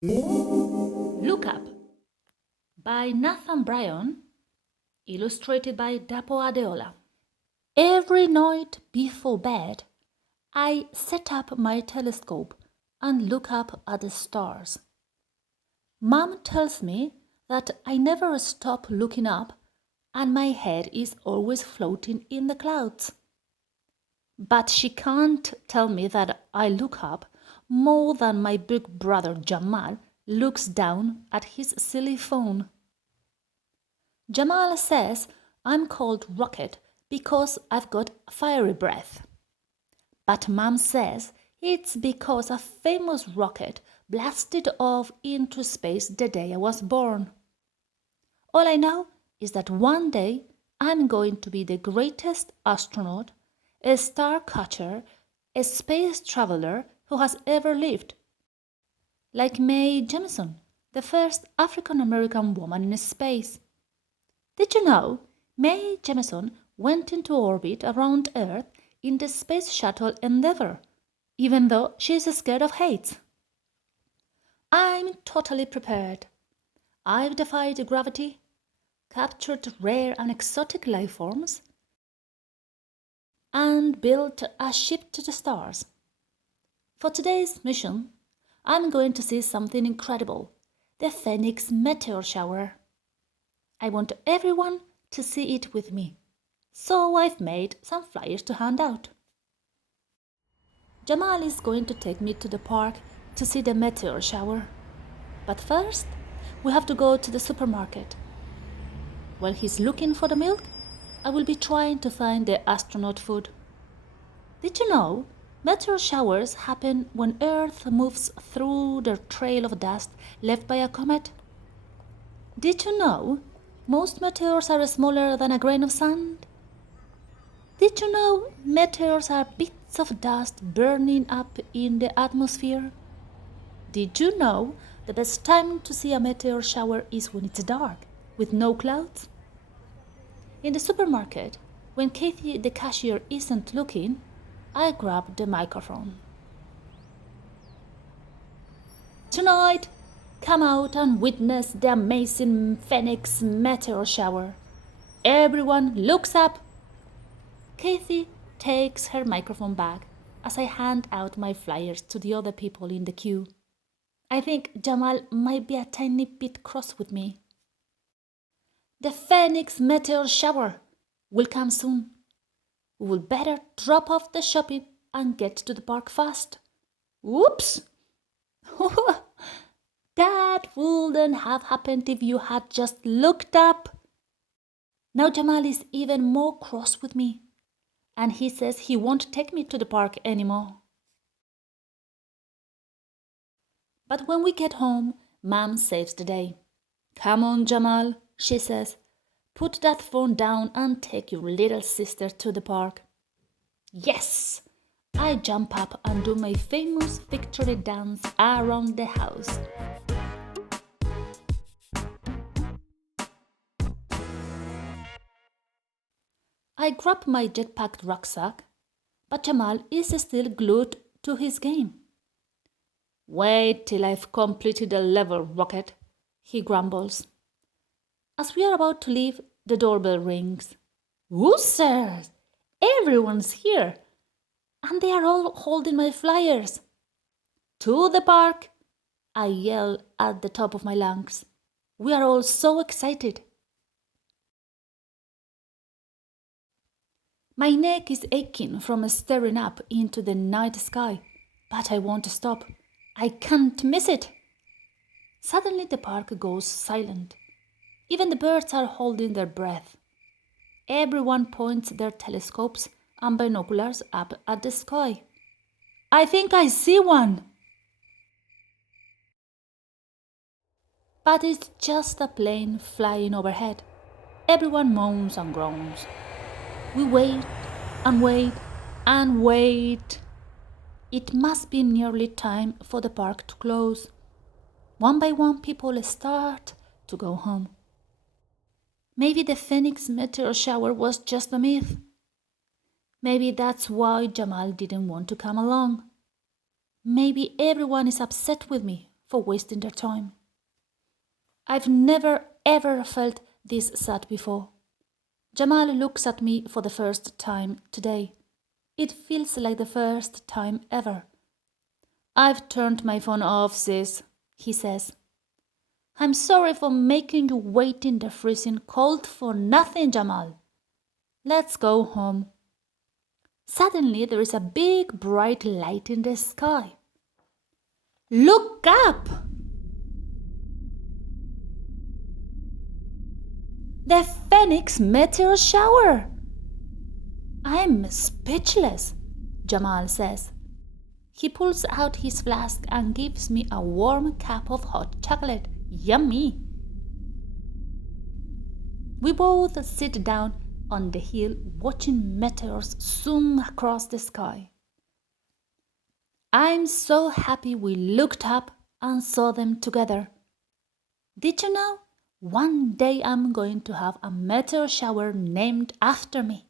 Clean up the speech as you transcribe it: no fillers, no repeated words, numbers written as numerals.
Look Up by Bryon, illustrated by Dapo Adeola. Every night before bed, I set up my telescope and look up at the stars. Mom tells me that I never stop looking up and my head is always floating in the clouds. But she can't tell me that I look up more than my big brother Jamal looks down at his silly phone. Jamal says I'm called Rocket because I've got fiery breath. But Mom says it's because a famous rocket blasted off into space the day I was born. All I know is that one day I'm going to be the greatest astronaut, a star catcher, a space traveler who has ever lived. Like Mae Jemison, the first African American woman in space. Did you know Mae Jemison went into orbit around Earth in the Space Shuttle Endeavour, even though she is scared of heights? I'm totally prepared. I've defied gravity, captured rare and exotic life forms, and built a ship to the stars. For today's mission, I'm going to see something incredible, the Phoenix Meteor Shower. I want everyone to see it with me, so I've made some flyers to hand out. Jamal is going to take me to the park to see the meteor shower. But first, we have to go to the supermarket. While he's looking for the milk, I will be trying to find the astronaut food. Did you know meteor showers happen when Earth moves through the trail of dust left by a comet? Did you know most meteors are smaller than a grain of sand? Did you know meteors are bits of dust burning up in the atmosphere? Did you know the best time to see a meteor shower is when it's dark, with no clouds? In the supermarket, when Kathy the cashier isn't looking, I grab the microphone. Tonight, come out and witness the amazing Phoenix meteor shower. Everyone looks up. Kathy takes her microphone back as I hand out my flyers to the other people in the queue. I think Jamal might be a tiny bit cross with me. The Phoenix meteor shower will come soon. We will better drop off the shopping and get to the park fast. Whoops! That wouldn't have happened if you had just looked up. Now Jamal is even more cross with me, and he says he won't take me to the park anymore. But when we get home, Mom saves the day. Come on, Jamal, she says. Put that phone down and take your little sister to the park. Yes! I jump up and do my famous victory dance around the house. I grab my jetpacked rucksack, but Jamal is still glued to his game. Wait till I've completed the level, Rocket, he grumbles. As we are about to leave, the doorbell rings. Woosers! Everyone's here, and they are all holding my flyers. To the park! I yell at the top of my lungs. We are all so excited. My neck is aching from staring up into the night sky, but I won't stop. I can't miss it. Suddenly the park goes silent. Even the birds are holding their breath. Everyone points their telescopes and binoculars up at the sky. I think I see one. But it's just a plane flying overhead. Everyone moans and groans. We wait and wait and wait. It must be nearly time for the park to close. One by one, people start to go home. Maybe the Phoenix meteor shower was just a myth. Maybe that's why Jamal didn't want to come along. Maybe everyone is upset with me for wasting their time. I've never ever felt this sad before. Jamal looks at me for the first time today. It feels like the first time ever. I've turned my phone off, sis, he says. I'm sorry for making you wait in the freezing cold for nothing, Jamal. Let's go home. Suddenly there is a big bright light in the sky. Look up! The Phoenix Meteor Shower! I'm speechless, Jamal says. He pulls out his flask and gives me a warm cup of hot chocolate. Yummy! We both sit down on the hill watching meteors zoom across the sky. I'm so happy we looked up and saw them together. Did you know? One day I'm going to have a meteor shower named after me.